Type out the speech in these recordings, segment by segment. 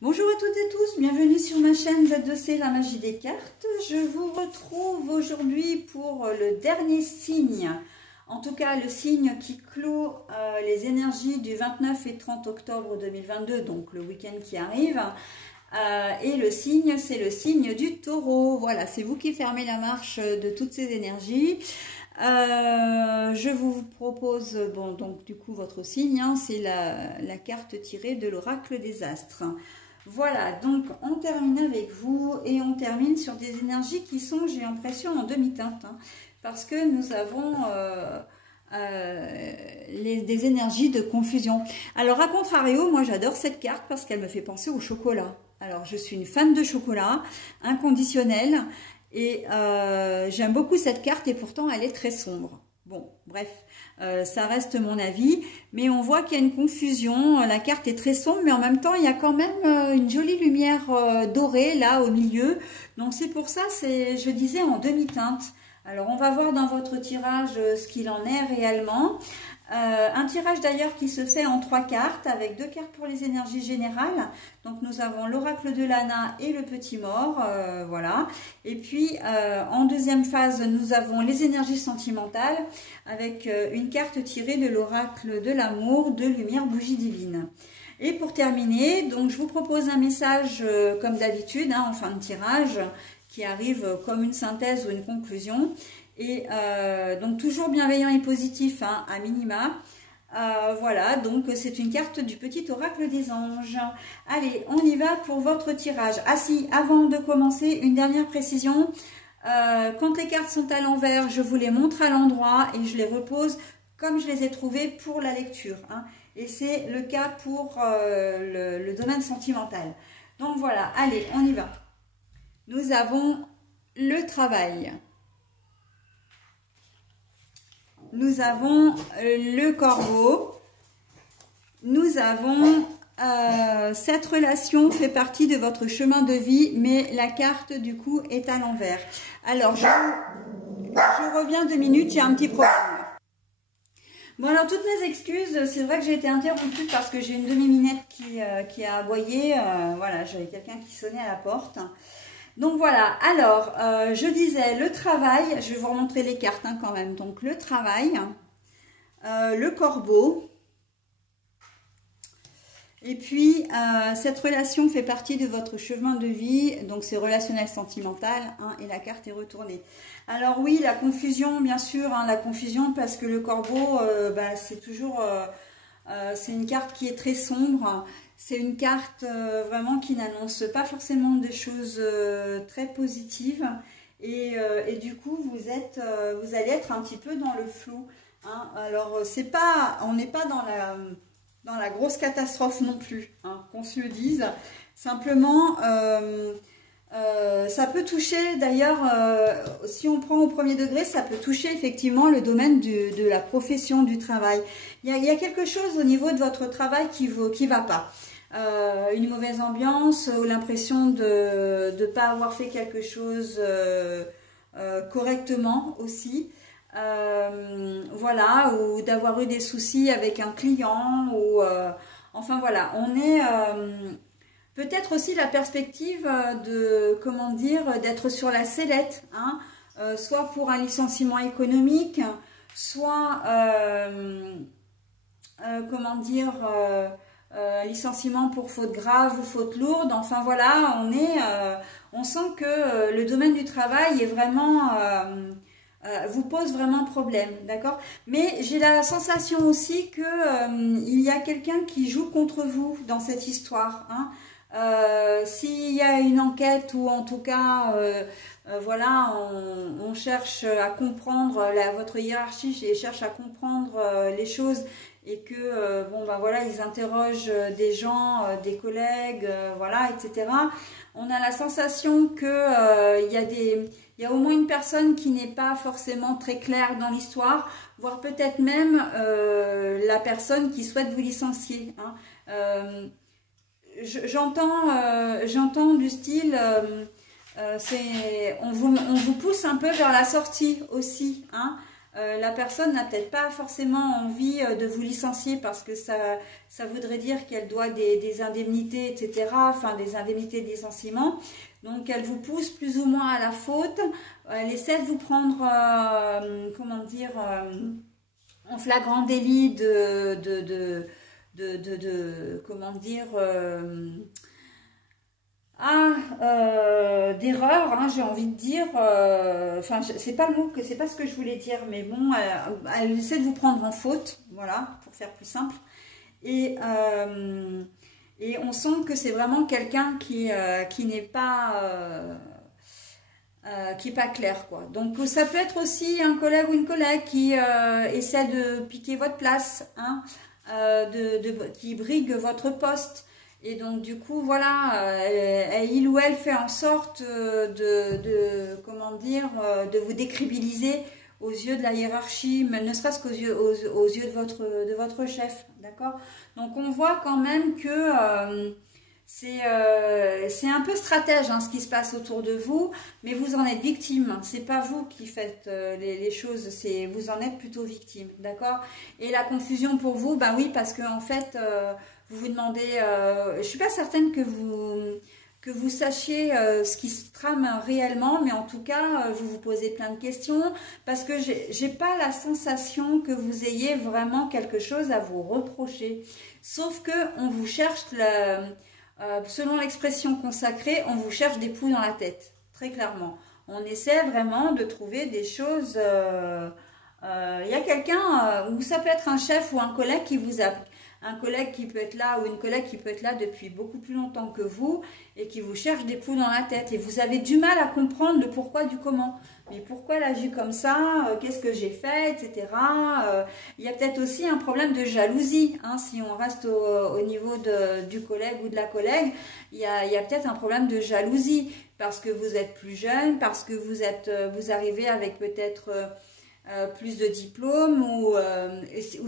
Bonjour à toutes et tous, bienvenue sur ma chaîne Z2C, la magie des cartes. Je vous retrouve aujourd'hui pour le dernier signe, en tout cas le signe qui clôt les énergies du 29 et 30 octobre 2022, donc le week-end qui arrive. Et le signe, c'est le signe du taureau. Voilà, c'est vous qui fermez la marche de toutes ces énergies. Je vous propose, bon, donc du coup votre signe, hein, c'est la carte tirée de l'oracle des astres. Voilà, donc on termine avec vous et on termine sur des énergies qui sont, j'ai l'impression, en demi-teinte, hein, parce que nous avons des énergies de confusion. Alors, à contrario, moi j'adore cette carte parce qu'elle me fait penser au chocolat. Alors, je suis une fan de chocolat, inconditionnelle, et j'aime beaucoup cette carte et pourtant elle est très sombre. Bon, bref, ça reste mon avis, mais on voit qu'il y a une confusion, la carte est très sombre, mais en même temps, il y a quand même une jolie lumière dorée, là, au milieu. Donc, c'est pour ça, je disais, en demi-teinte. Alors, on va voir dans votre tirage ce qu'il en est réellement. Un tirage d'ailleurs qui se fait en 3 cartes, avec 2 cartes pour les énergies générales. Donc nous avons l'oracle de Lana et le petit mort, voilà. Et puis en deuxième phase, nous avons les énergies sentimentales, avec une carte tirée de l'oracle de l'amour de Lumière Bougie Divine. Et pour terminer, donc je vous propose un message comme d'habitude, hein, en fin de tirage, qui arrive comme une synthèse ou une conclusion. Et donc toujours bienveillant et positif, hein, à minima. Voilà, donc c'est une carte du petit oracle des anges. Allez, on y va pour votre tirage. Ah si, avant de commencer, une dernière précision. Quand les cartes sont à l'envers, je vous les montre à l'endroit et je les repose comme je les ai trouvées pour la lecture, hein. Et c'est le cas pour le domaine sentimental. Donc voilà, allez, on y va. Nous avons le travail. Nous avons le corbeau. Nous avons cette relation fait partie de votre chemin de vie, mais la carte du coup est à l'envers. Alors je reviens 2 minutes, j'ai un petit problème. Bon alors toutes mes excuses, c'est vrai que j'ai été interrompue parce que j'ai une demi-minette qui a aboyé. Voilà, j'avais quelqu'un qui sonnait à la porte. Donc voilà, alors, je disais le travail, je vais vous remontrer les cartes, hein, quand même. Donc le travail, le corbeau, et puis cette relation fait partie de votre chemin de vie, donc c'est relationnel sentimental, hein, et la carte est retournée. Alors oui, la confusion, bien sûr, hein, la confusion parce que le corbeau, bah, c'est toujours, c'est une carte qui est très sombre. C'est une carte vraiment qui n'annonce pas forcément des choses très positives et du coup vous allez être un petit peu dans le flou, hein. Alors on n'est pas dans la grosse catastrophe non plus, hein, qu'on se le dise. Simplement ça peut toucher d'ailleurs, si on prend au premier degré, ça peut toucher effectivement le domaine de la profession, du travail. Il y a quelque chose au niveau de votre travail qui va pas. Une mauvaise ambiance ou l'impression de ne pas avoir fait quelque chose correctement aussi. Voilà, ou d'avoir eu des soucis avec un client, ou enfin voilà, on est peut-être aussi la perspective de, comment dire, d'être sur la sellette, hein, soit pour un licenciement économique, soit comment dire, licenciement pour faute grave ou faute lourde. Enfin voilà, on sent que le domaine du travail est vraiment vous pose vraiment problème, d'accord? Mais j'ai la sensation aussi que il y a quelqu'un qui joue contre vous dans cette histoire, hein. S'il y a une enquête ou en tout cas voilà, on cherche à comprendre votre hiérarchie et cherche à comprendre les choses, et que bon ben voilà, ils interrogent des gens, des collègues, voilà, etc. On a la sensation que il y a au moins une personne qui n'est pas forcément très claire dans l'histoire, voire peut-être même la personne qui souhaite vous licencier, hein. J'entends du style, on vous pousse un peu vers la sortie aussi, hein. la personne n'a peut-être pas forcément envie de vous licencier parce que ça voudrait dire qu'elle doit des indemnités, etc. Enfin, des indemnités de licenciement. Donc, elle vous pousse plus ou moins à la faute. Elle essaie de vous prendre, comment dire, en flagrant délit comment dire, d'erreur, hein, j'ai envie de dire, enfin, c'est pas le mot, c'est pas ce que je voulais dire, mais bon, elle essaie de vous prendre en faute, voilà, pour faire plus simple. Et on sent que c'est vraiment quelqu'un qui n'est pas qui est pas clair, quoi. Donc ça peut être aussi un collègue ou une collègue qui essaie de piquer votre place, hein, qui brigue votre poste. Et donc du coup voilà, il ou elle fait en sorte comment dire, de vous décrédibiliser aux yeux de la hiérarchie, mais ne serait-ce qu'aux yeux, aux yeux de votre chef, d'accord? Donc on voit quand même que c'est un peu stratège, hein, ce qui se passe autour de vous, mais vous en êtes victime. C'est pas vous qui faites les choses, vous en êtes plutôt victime, d'accord? Et la confusion pour vous, bah oui, parce que en fait, vous vous demandez, je suis pas certaine que vous sachiez ce qui se trame réellement, mais en tout cas, vous vous posez plein de questions, parce que j'ai pas la sensation que vous ayez vraiment quelque chose à vous reprocher, sauf que on vous cherche selon l'expression consacrée, on vous cherche des poux dans la tête, très clairement. On essaie vraiment de trouver des choses. Il y a quelqu'un, ou ça peut être un chef ou un collègue qui vous a... Un collègue qui peut être là ou une collègue qui peut être là depuis beaucoup plus longtemps que vous et qui vous cherche des poux dans la tête. Et vous avez du mal à comprendre le pourquoi du comment. Mais pourquoi elle agit comme ça, qu'est-ce que j'ai fait, etc. Il y a peut-être aussi un problème de jalousie, hein, si on reste au niveau du collègue ou de la collègue. Il y a peut-être un problème de jalousie parce que vous êtes plus jeune, parce que vous arrivez avec peut-être... plus de diplômes ou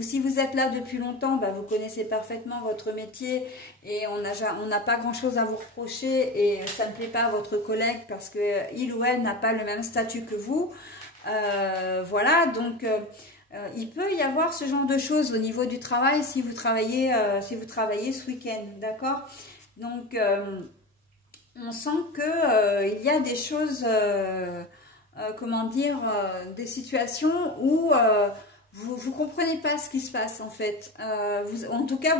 si vous êtes là depuis longtemps, bah, vous connaissez parfaitement votre métier et on n'a pas grand chose à vous reprocher et ça ne plaît pas à votre collègue parce que il ou elle n'a pas le même statut que vous. Voilà, donc il peut y avoir ce genre de choses au niveau du travail si vous travaillez ce week-end, d'accord? Donc on sent que il y a des choses comment dire, des situations où vous comprenez pas ce qui se passe en fait. En tout cas,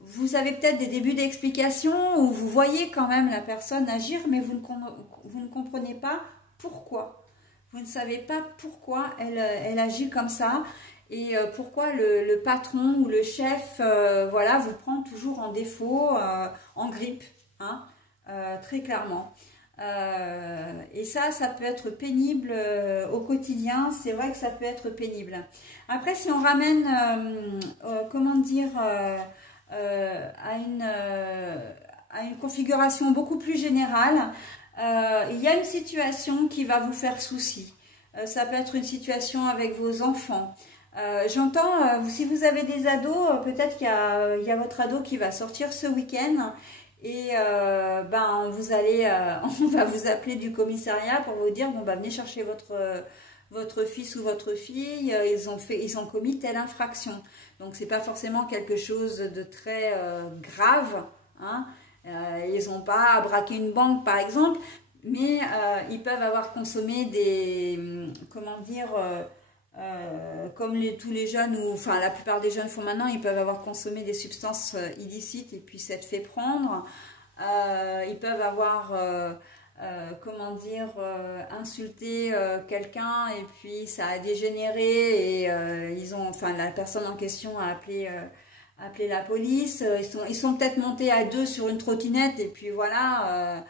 vous avez peut-être des débuts d'explication où vous voyez quand même la personne agir, mais vous ne comprenez pas pourquoi. Vous ne savez pas pourquoi elle agit comme ça et pourquoi le patron ou le chef voilà, vous prend toujours en défaut, en grippe, hein, très clairement. Et ça peut être pénible au quotidien, c'est vrai que ça peut être pénible. Après, si on ramène, comment dire, à une configuration beaucoup plus générale, il y a une situation qui va vous faire souci. Ça peut être une situation avec vos enfants. J'entends, si vous avez des ados, peut-être qu'il y a votre ado qui va sortir ce week-end. Et ben on va vous appeler du commissariat pour vous dire bon bah venez chercher votre fils ou votre fille, ils ont commis telle infraction. Donc c'est pas forcément quelque chose de très grave, hein. Ils n'ont pas braqué une banque par exemple, mais ils peuvent avoir consommé des comment dire comme tous les jeunes, ou enfin la plupart des jeunes font maintenant, ils peuvent avoir consommé des substances illicites et puis s'être fait prendre. Ils peuvent avoir, comment dire, insulté quelqu'un et puis ça a dégénéré et enfin la personne en question a appelé la police. Ils sont peut-être montés à deux sur une trottinette et puis voilà.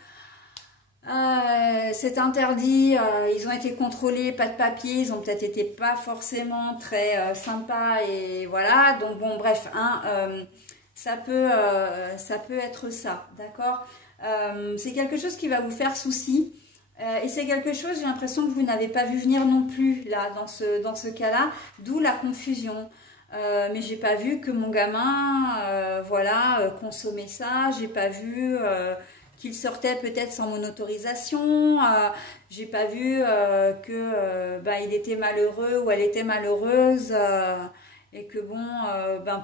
C'est interdit, ils ont été contrôlés, pas de papier, ils ont peut-être été pas forcément très sympas et voilà, donc bon bref, hein, ça peut être ça, d'accord? C'est quelque chose qui va vous faire souci et c'est quelque chose, j'ai l'impression que vous n'avez pas vu venir non plus là dans ce cas-là, d'où la confusion. Mais j'ai pas vu que mon gamin voilà consommait ça, j'ai pas vu qu'il sortait peut-être sans mon autorisation. J'ai pas vu que il était malheureux ou elle était malheureuse. Et que bon,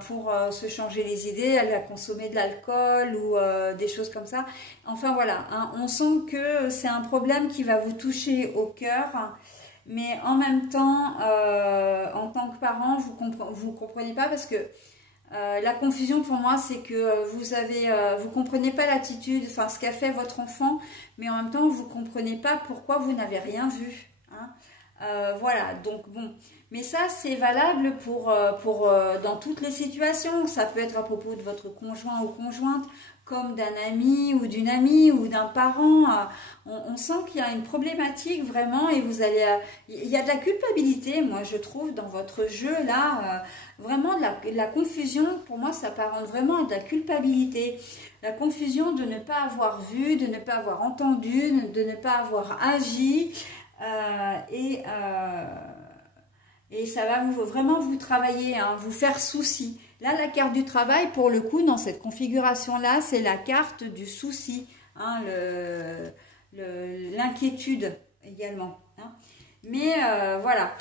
pour se changer les idées, elle a consommé de l'alcool ou des choses comme ça. Enfin voilà, hein, on sent que c'est un problème qui va vous toucher au cœur, mais en même temps, en tant que parent, vous comprenez pas parce que la confusion pour moi, c'est que vous comprenez pas l'attitude, enfin ce qu'a fait votre enfant, mais en même temps, vous comprenez pas pourquoi vous n'avez rien vu. Hein. Voilà, donc bon. Mais ça, c'est valable dans toutes les situations. Ça peut être à propos de votre conjoint ou conjointe, comme d'un ami ou d'une amie ou d'un parent. On sent qu'il y a une problématique vraiment et il y a de la culpabilité, moi je trouve, dans votre jeu là. Vraiment de la confusion, pour moi, ça s'apparente vraiment à de la culpabilité. La confusion de ne pas avoir vu, de ne pas avoir entendu, de ne pas avoir agi. Et ça va vraiment vous travailler, hein, vous faire souci. Là, la carte du travail, pour le coup, dans cette configuration-là, c'est la carte du souci, hein, l'inquiétude également. Hein. Mais voilà,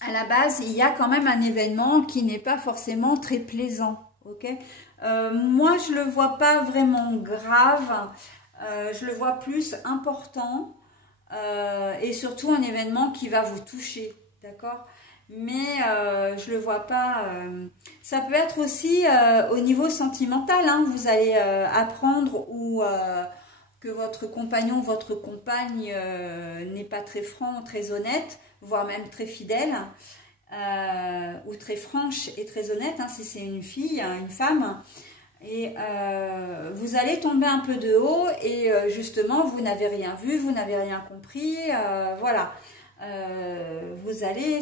à la base, il y a quand même un événement qui n'est pas forcément très plaisant. Okay, moi, je ne le vois pas vraiment grave, je le vois plus important et surtout un événement qui va vous toucher. D'accord, mais je le vois pas. Ça peut être aussi au niveau sentimental. Hein, vous allez apprendre que votre compagnon, votre compagne n'est pas très franc, très honnête, voire même très fidèle, ou très franche et très honnête. Hein, si c'est une fille, une femme. Et vous allez tomber un peu de haut et justement vous n'avez rien vu, vous n'avez rien compris. Voilà.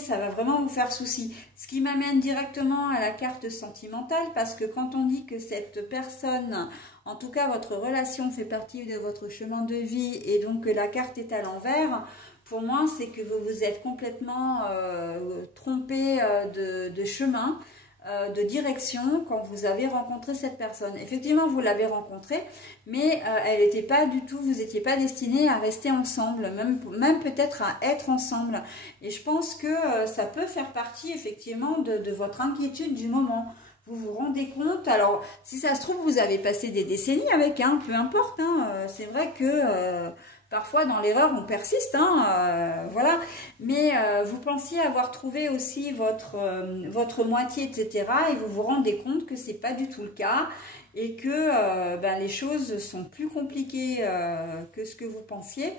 Ça va vraiment vous faire souci. Ce qui m'amène directement à la carte sentimentale, parce que quand on dit que cette personne, en tout cas votre relation fait partie de votre chemin de vie et donc que la carte est à l'envers, pour moi c'est que vous vous êtes complètement trompé de chemin, de direction quand vous avez rencontré cette personne. Effectivement, vous l'avez rencontrée, mais elle n'était pas du tout, vous n'étiez pas destinés à rester ensemble, même peut-être à être ensemble. Et je pense que ça peut faire partie effectivement de votre inquiétude du moment. Vous vous rendez compte, alors si ça se trouve, vous avez passé des décennies avec, hein, peu importe, hein, c'est vrai que parfois dans l'erreur on persiste, hein, voilà, mais vous pensiez avoir trouvé aussi votre moitié, etc. Et vous vous rendez compte que c'est pas du tout le cas et que les choses sont plus compliquées que ce que vous pensiez.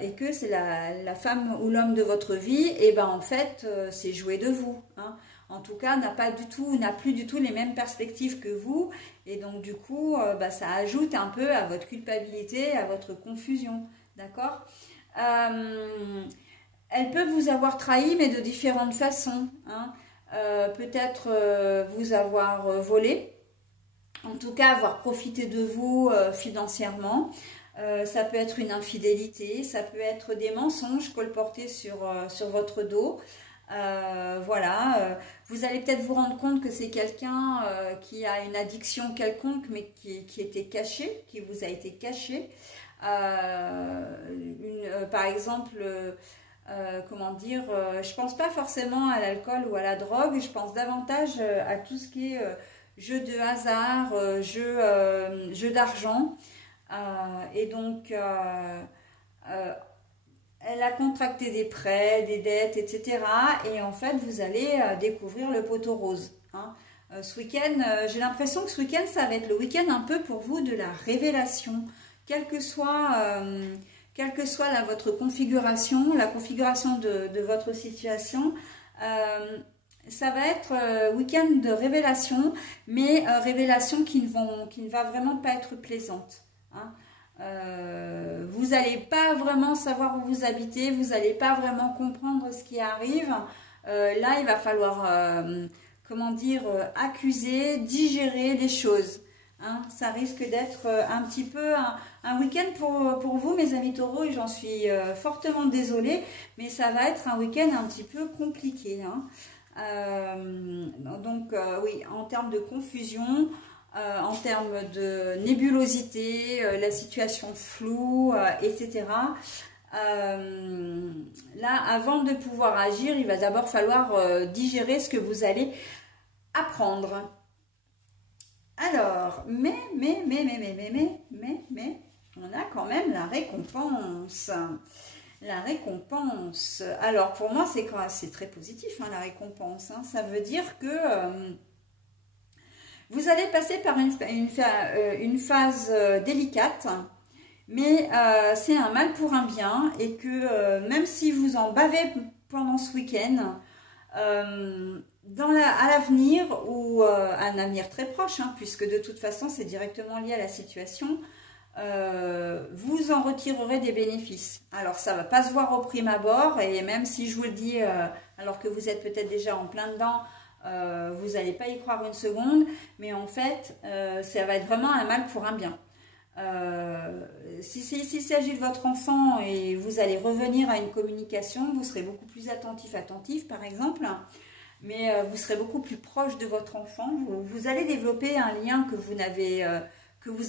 Et que c'est la femme ou l'homme de votre vie, et en fait c'est joué de vous, hein. En tout cas n'a plus du tout les mêmes perspectives que vous, et donc du coup ça ajoute un peu à votre culpabilité, à votre confusion, d'accord. Elle peut vous avoir trahi, mais de différentes façons, hein. Peut-être vous avoir volé, en tout cas avoir profité de vous financièrement. Ça peut être une infidélité, ça peut être des mensonges colportés sur votre dos. Voilà, vous allez peut-être vous rendre compte que c'est quelqu'un qui a une addiction quelconque, mais qui était cachée, qui vous a été cachée. Par exemple, comment dire, je pense pas forcément à l'alcool ou à la drogue, je pense davantage à tout ce qui est jeu de hasard, jeu d'argent. Et donc, elle a contracté des prêts, des dettes, etc. Et en fait, vous allez découvrir le poteau rose. Hein. Ce week-end, j'ai l'impression que ce week-end, ça va être le week-end un peu pour vous de la révélation. Quelle que soit votre configuration, la configuration de votre situation, ça va être week-end de révélation, mais révélation qui ne va vraiment pas être plaisante. Hein. Vous n'allez pas vraiment savoir où vous habitez, vous n'allez pas vraiment comprendre ce qui arrive. Là, il va falloir, comment dire, accuser, digérer les choses. Hein. Ça risque d'être un petit peu un week-end pour vous, mes amis taureaux, et j'en suis fortement désolée, mais ça va être un week-end un petit peu compliqué. Hein. Donc, oui, en termes de confusion, en termes de nébulosité, la situation floue, etc. Là, avant de pouvoir agir, il va d'abord falloir digérer ce que vous allez apprendre. Alors, mais, on a quand même la récompense. La récompense. Alors, pour moi, c'est très positif, hein, la récompense. Hein. Ça veut dire que vous allez passer par une phase délicate, mais c'est un mal pour un bien, et que même si vous en bavez pendant ce week-end, à l'avenir, ou à un avenir très proche, hein, puisque de toute façon c'est directement lié à la situation, vous en retirerez des bénéfices. Alors ça ne va pas se voir au prime abord, et même si je vous le dis alors que vous êtes peut-être déjà en plein dedans, vous n'allez pas y croire une seconde, mais en fait ça va être vraiment un mal pour un bien. S'il s'agit de votre enfant et vous allez revenir à une communication, vous serez beaucoup plus attentif par exemple, mais vous serez beaucoup plus proche de votre enfant. Vous allez développer un lien que vous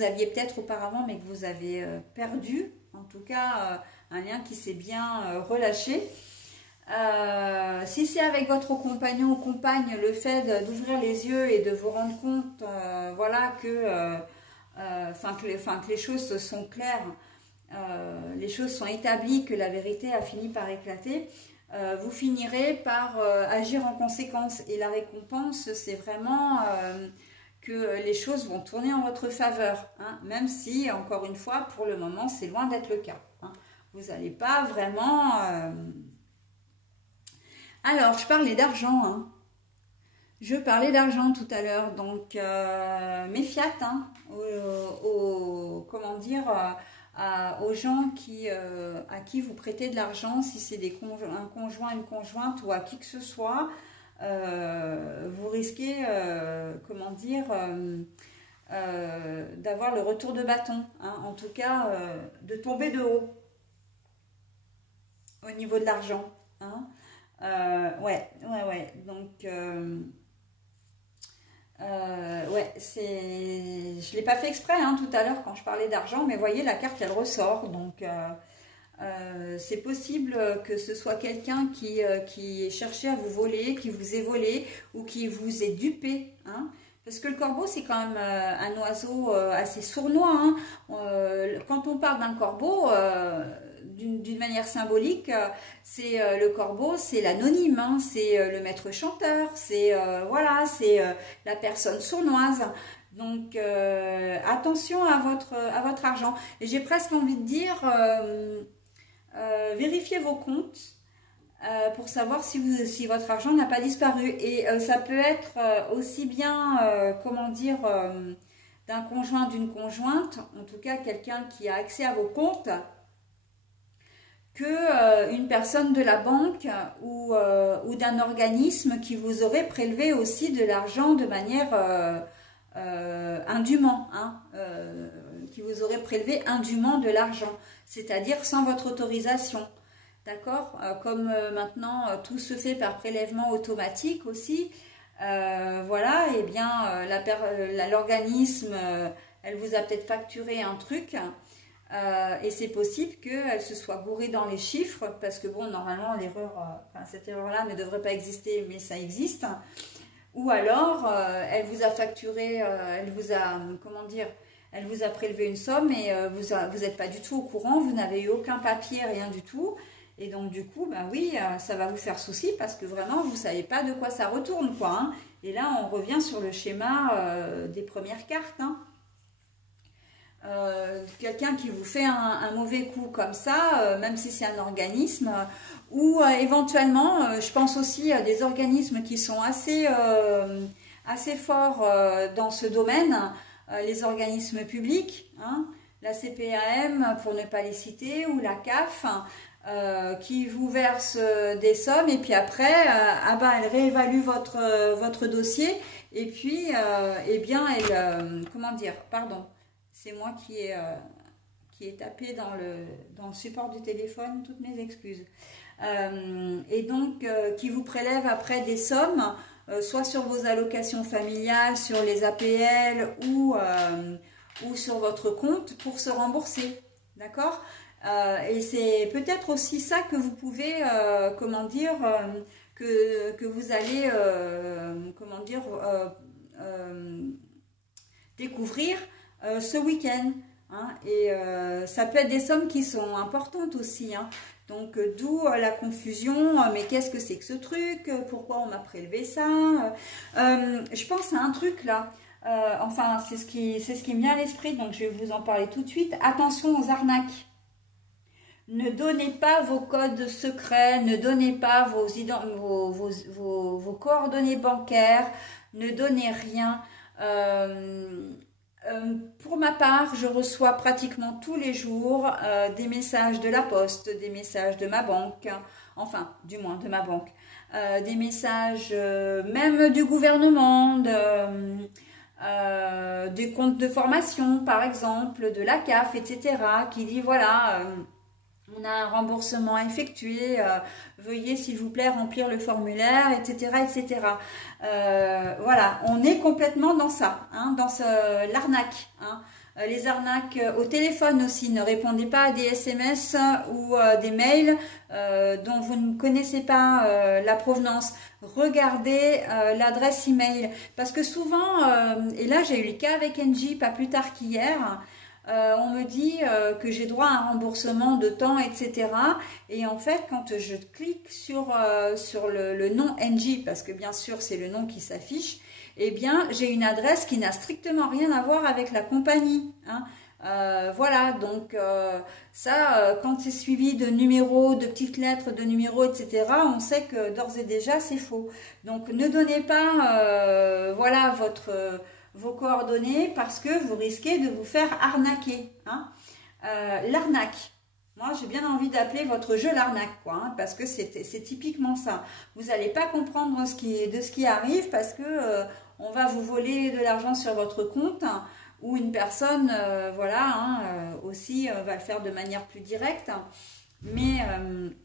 aviez peut-être auparavant, mais que vous avez perdu. En tout cas, un lien qui s'est bien relâché. Si c'est avec votre compagnon ou compagne, le fait d'ouvrir les yeux et de vous rendre compte, voilà, que les choses sont claires, les choses sont établies, que la vérité a fini par éclater, vous finirez par agir en conséquence. Et la récompense, c'est vraiment que les choses vont tourner en votre faveur, hein, même si, encore une fois, pour le moment, c'est loin d'être le cas. Hein. Vous n'allez pas vraiment... Alors, je parlais d'argent, hein. Je parlais d'argent tout à l'heure, donc méfiat, hein, comment dire, aux gens à qui vous prêtez de l'argent, si c'est un conjoint, une conjointe, ou à qui que ce soit, vous risquez, comment dire, d'avoir le retour de bâton, hein, en tout cas de tomber de haut au niveau de l'argent. Hein. Ouais, donc... ouais, je l'ai pas fait exprès, hein, tout à l'heure quand je parlais d'argent, mais voyez, la carte elle ressort, donc c'est possible que ce soit quelqu'un qui ait cherché à vous voler, qui vous ait volé, ou qui vous ait dupé, hein, parce que le corbeau c'est quand même un oiseau assez sournois, hein. Quand on parle d'un corbeau, d'une manière symbolique, c'est le corbeau, c'est l'anonyme, hein, c'est le maître chanteur, c'est voilà, c'est la personne sournoise. Donc attention à votre argent. Et j'ai presque envie de dire, vérifiez vos comptes pour savoir si votre argent n'a pas disparu. Et ça peut être aussi bien, comment dire, d'un conjoint, d'une conjointe, en tout cas quelqu'un qui a accès à vos comptes, que une personne de la banque ou d'un organisme qui vous aurait prélevé aussi de l'argent de manière indûment, hein, qui vous aurait prélevé indûment de l'argent, c'est-à-dire sans votre autorisation. D'accord, comme maintenant tout se fait par prélèvement automatique aussi, voilà, et bien l'organisme, elle vous a peut-être facturé un truc, et c'est possible qu'elle se soit gourée dans les chiffres, parce que bon, normalement l'erreur, cette erreur-là ne devrait pas exister, mais ça existe. Ou alors elle vous a facturé, elle vous a, comment dire, elle vous a prélevé une somme et vous n'êtes pas du tout au courant, vous n'avez eu aucun papier, rien du tout. Et donc du coup, ben oui, ça va vous faire souci parce que vraiment, vous ne savez pas de quoi ça retourne, quoi. Hein. Et là, on revient sur le schéma des premières cartes. Hein. Quelqu'un qui vous fait un mauvais coup comme ça, même si c'est un organisme, ou éventuellement, je pense aussi à des organismes qui sont assez forts dans ce domaine, les organismes publics, hein, la CPAM pour ne pas les citer, ou la CAF, qui vous verse des sommes, et puis après, elle réévalue votre dossier, et puis, eh bien, elle, comment dire, pardon, c'est moi qui ai tapé dans le support du téléphone, toutes mes excuses. Et donc, qui vous prélève après des sommes soit sur vos allocations familiales, sur les APL ou sur votre compte pour se rembourser. D'accord? Et c'est peut-être aussi ça que vous pouvez, comment dire, que vous allez, comment dire, découvrir ce week-end. Hein, et ça peut être des sommes qui sont importantes aussi. Hein. Donc d'où la confusion, mais qu'est-ce que c'est que ce truc? Pourquoi on m'a prélevé ça? Je pense à un truc là. Enfin, c'est ce qui me vient à l'esprit, donc je vais vous en parler tout de suite. Attention aux arnaques. Ne donnez pas vos codes secrets, ne donnez pas vos coordonnées bancaires, ne donnez rien. Pour ma part, je reçois pratiquement tous les jours des messages de la poste, des messages de ma banque, enfin, du moins de ma banque, des messages même du gouvernement, des comptes de formation, par exemple, de la CAF, etc., qui dit voilà... on a un remboursement à effectuer, veuillez s'il vous plaît remplir le formulaire, etc. etc. Voilà, on est complètement dans ça, hein, dans l'arnaque. Hein. Les arnaques au téléphone aussi, ne répondez pas à des SMS ou des mails dont vous ne connaissez pas la provenance. Regardez l'adresse email, parce que souvent, et là j'ai eu le cas avec Engie pas plus tard qu'hier, on me dit que j'ai droit à un remboursement de temps, etc. Et en fait, quand je clique sur le nom Engie, parce que bien sûr c'est le nom qui s'affiche, eh bien j'ai une adresse qui n'a strictement rien à voir avec la compagnie. Hein. Voilà, donc ça, quand c'est suivi de numéros, de petites lettres, de numéros, etc., on sait que d'ores et déjà c'est faux. Donc ne donnez pas, voilà, vos coordonnées parce que vous risquez de vous faire arnaquer. Hein. L'arnaque. Moi, j'ai bien envie d'appeler votre jeu l'arnaque, quoi, hein, parce que c'est typiquement ça. Vous n'allez pas comprendre de ce qui arrive parce que on va vous voler de l'argent sur votre compte, hein, ou une personne, voilà, hein, aussi va le faire de manière plus directe. Mais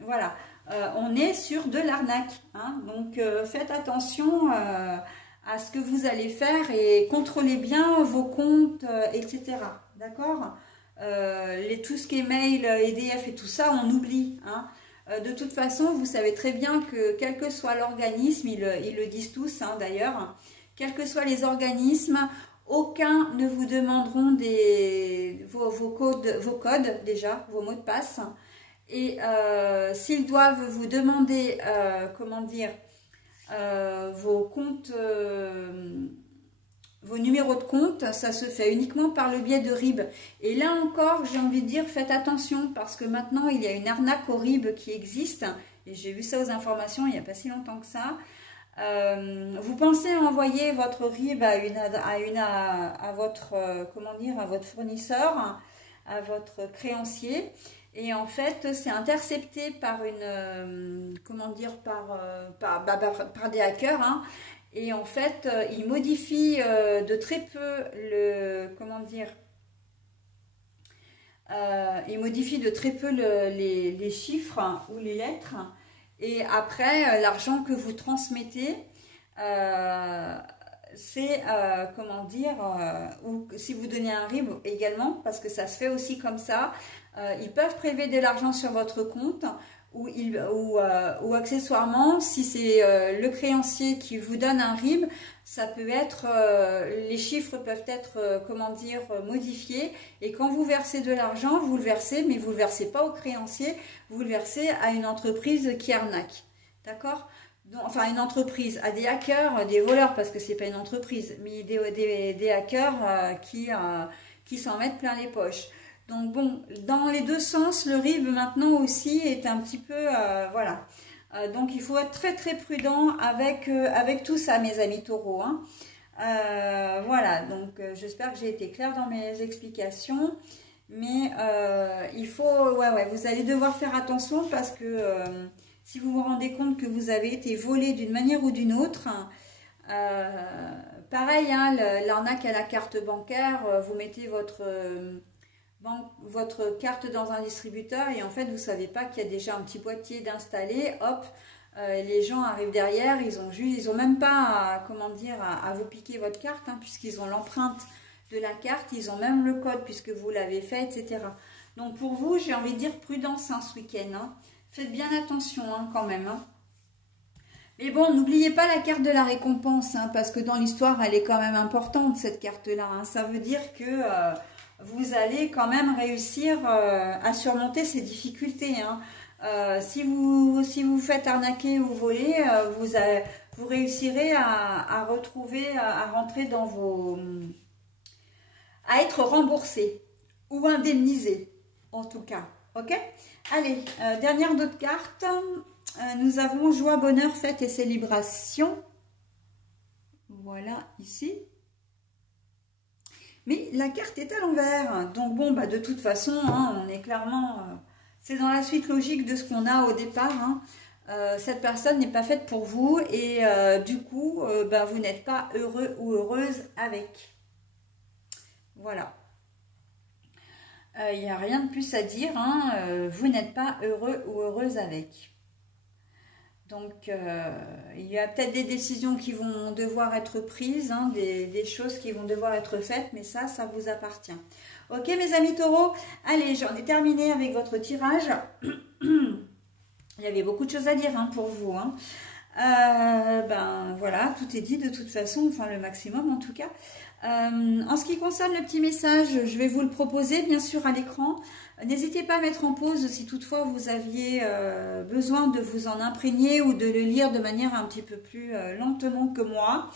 voilà, on est sur de l'arnaque. Hein, donc, faites attention à ce que vous allez faire et contrôlez bien vos comptes, etc. D'accord? Tout ce qui est mail, EDF et tout ça, on oublie. Hein. De toute façon, vous savez très bien que quel que soit l'organisme, ils le disent tous hein, d'ailleurs, quels que soient les organismes, aucun ne vous demanderont vos codes déjà, vos mots de passe. Et s'ils doivent vous demander, comment dire, vos comptes, vos numéros de compte, ça se fait uniquement par le biais de RIB. Et là encore, j'ai envie de dire, faites attention parce que maintenant, il y a une arnaque au RIB qui existe. Et j'ai vu ça aux informations il n'y a pas si longtemps que ça. Vous pensez envoyer votre RIB à votre, comment dire, à votre fournisseur, à votre créancier. Et en fait, c'est intercepté par une, comment dire, par des hackers. Hein. Et en fait, ils modifient de très peu comment dire, ils modifient de très peu les chiffres hein, ou les lettres. Et après, l'argent que vous transmettez, c'est, comment dire, ou si vous donnez un RIB également, parce que ça se fait aussi comme ça, ils peuvent prélever de l'argent sur votre compte ou accessoirement, si c'est le créancier qui vous donne un RIB, ça peut être, les chiffres peuvent être, comment dire, modifiés. Et quand vous versez de l'argent, vous le versez, mais vous ne le versez pas au créancier, vous le versez à une entreprise qui arnaque. D'accord ? Enfin, une entreprise, à des hackers, des voleurs, parce que c'est pas une entreprise, mais des hackers qui s'en mettent plein les poches. Donc bon, dans les deux sens, le RIB maintenant aussi est un petit peu, voilà. Donc il faut être très très prudent avec tout ça, mes amis taureaux. Hein. Voilà, donc j'espère que j'ai été claire dans mes explications. Mais il faut, ouais, vous allez devoir faire attention parce que si vous vous rendez compte que vous avez été volé d'une manière ou d'une autre, pareil, hein, l'arnaque à la carte bancaire, vous mettez votre carte dans un distributeur et en fait vous savez pas qu'il y a déjà un petit boîtier d'installer, hop, Les gens arrivent derrière, ils ont même pas, comment dire, à vous piquer votre carte, hein, puisqu'ils ont l'empreinte de la carte, ils ont même le code puisque vous l'avez fait, etc. Donc pour vous, j'ai envie de dire prudence hein, ce week-end. Hein. Faites bien attention hein, quand même. Hein. Mais bon, n'oubliez pas la carte de la récompense, hein, parce que dans l'histoire, elle est quand même importante, cette carte-là. Hein. Ça veut dire que vous allez quand même réussir à surmonter ces difficultés. Hein. Si vous faites arnaquer ou voler, vous réussirez à retrouver, à rentrer dans vos... à être remboursé ou indemnisé, en tout cas. Ok? Allez, dernière d'autres cartes. Nous avons joie, bonheur, fête et célébration. Voilà, ici. Mais la carte est à l'envers. Donc bon, bah, de toute façon, hein, on est clairement... c'est dans la suite logique de ce qu'on a au départ. Hein. Cette personne n'est pas faite pour vous et du coup, bah, vous n'êtes pas heureux ou heureuse avec. Voilà. Il n'y a rien de plus à dire. Hein. Vous n'êtes pas heureux ou heureuse avec. Donc, il y a peut-être des décisions qui vont devoir être prises, hein, des choses qui vont devoir être faites, mais ça vous appartient. Ok, mes amis taureaux, allez, j'en ai terminé avec votre tirage. Il y avait beaucoup de choses à dire hein, pour vous. Hein. Ben voilà, tout est dit de toute façon, enfin le maximum en tout cas. En ce qui concerne le petit message, je vais vous le proposer bien sûr à l'écran. N'hésitez pas à mettre en pause si toutefois vous aviez besoin de vous en imprégner ou de le lire de manière un petit peu plus lentement que moi.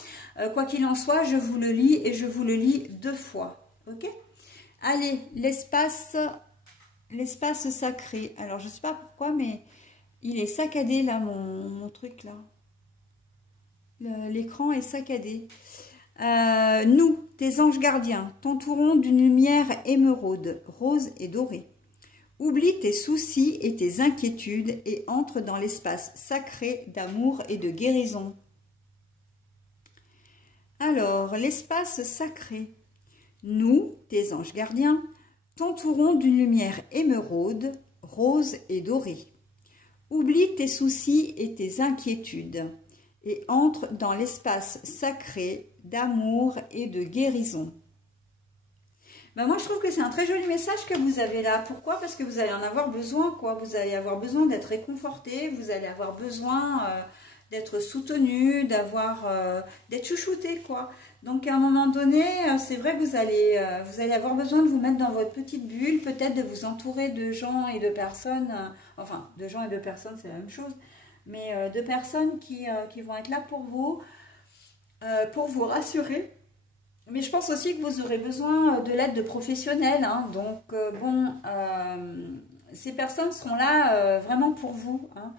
Quoi qu'il en soit, je vous le lis et je vous le lis 2 fois. Ok? Allez, l'espace sacré. Alors, je ne sais pas pourquoi, mais il est saccadé là, mon truc là. L'écran est saccadé. Nous, tes anges gardiens, t'entourons d'une lumière émeraude, rose et dorée. Oublie tes soucis et tes inquiétudes et entre dans l'espace sacré d'amour et de guérison. Alors, l'espace sacré. Nous, tes anges gardiens, t'entourons d'une lumière émeraude, rose et dorée. Oublie tes soucis et tes inquiétudes et entre dans l'espace sacré d'amour et de guérison. Ben moi, je trouve que c'est un très joli message que vous avez là. Pourquoi? Parce que vous allez en avoir besoin, quoi. Vous allez avoir besoin d'être réconforté, vous allez avoir besoin d'être soutenu, d'être chouchouté, quoi. Donc, à un moment donné, c'est vrai que vous allez avoir besoin de vous mettre dans votre petite bulle, peut-être de vous entourer de gens et de personnes, enfin, de gens et de personnes, c'est la même chose, mais de personnes qui vont être là pour vous rassurer. Mais je pense aussi que vous aurez besoin de l'aide de professionnels. Hein. Donc, ces personnes seront là vraiment pour vous. Hein.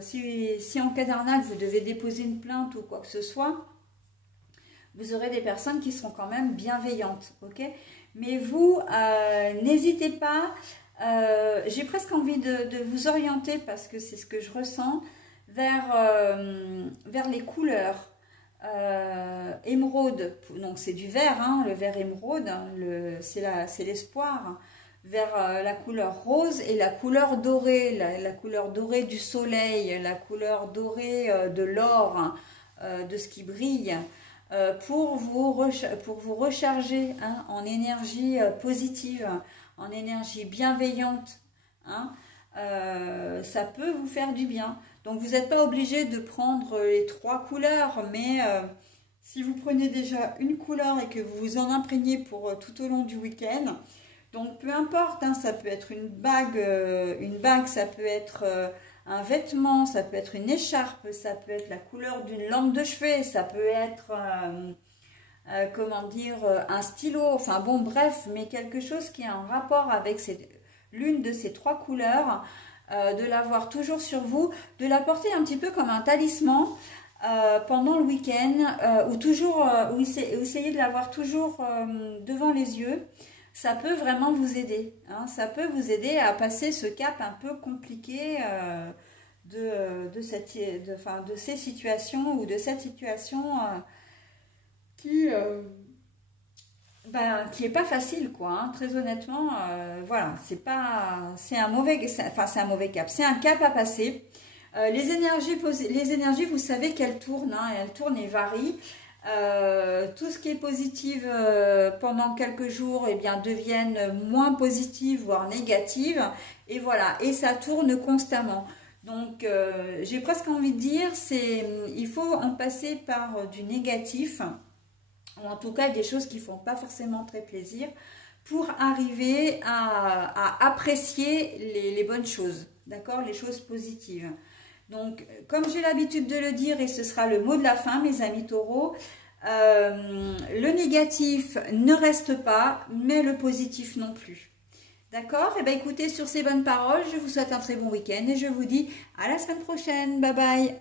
Si en cas d'arnaque, vous devez déposer une plainte ou quoi que ce soit, vous aurez des personnes qui seront quand même bienveillantes. Ok? Mais vous, n'hésitez pas. J'ai presque envie de vous orienter, parce que c'est ce que je ressens, vers les couleurs. Émeraude, donc c'est du vert, hein, le vert émeraude, hein, c'est l'espoir, hein, vers la couleur rose et la couleur dorée, la couleur dorée du soleil, la couleur dorée de l'or, hein, de ce qui brille, pour vous recharger hein, en énergie positive, en énergie bienveillante. Hein, ça peut vous faire du bien. Donc, vous n'êtes pas obligé de prendre les 3 couleurs, mais si vous prenez déjà une couleur et que vous vous en imprégnez pour tout au long du week-end, donc peu importe, hein, ça peut être une bague, ça peut être un vêtement, ça peut être une écharpe, ça peut être la couleur d'une lampe de chevet, ça peut être, comment dire, un stylo, enfin bon, bref, mais quelque chose qui a un rapport avec l'une de ces 3 couleurs, de l'avoir toujours sur vous, de la porter un petit peu comme un talisman pendant le week-end, ou essayer de l'avoir toujours devant les yeux. Ça peut vraiment vous aider. Hein, ça peut vous aider à passer ce cap un peu compliqué de ces situations ou de cette situation qui est pas facile, quoi, hein. Très honnêtement, voilà, c'est un mauvais cap, c'est un cap à passer. Les énergies, vous savez qu'elles tournent, hein, elles tournent et varient. Tout ce qui est positif pendant quelques jours, eh bien, deviennent moins positives, voire négatives. Et voilà, et ça tourne constamment. Donc, j'ai presque envie de dire, il faut en passer par du négatif, ou en tout cas des choses qui ne font pas forcément très plaisir, pour arriver à apprécier les bonnes choses, d'accord, les choses positives. Donc, comme j'ai l'habitude de le dire, et ce sera le mot de la fin, mes amis taureaux, le négatif ne reste pas, mais le positif non plus. D'accord? Et bien écoutez, sur ces bonnes paroles, je vous souhaite un très bon week-end et je vous dis à la semaine prochaine. Bye bye!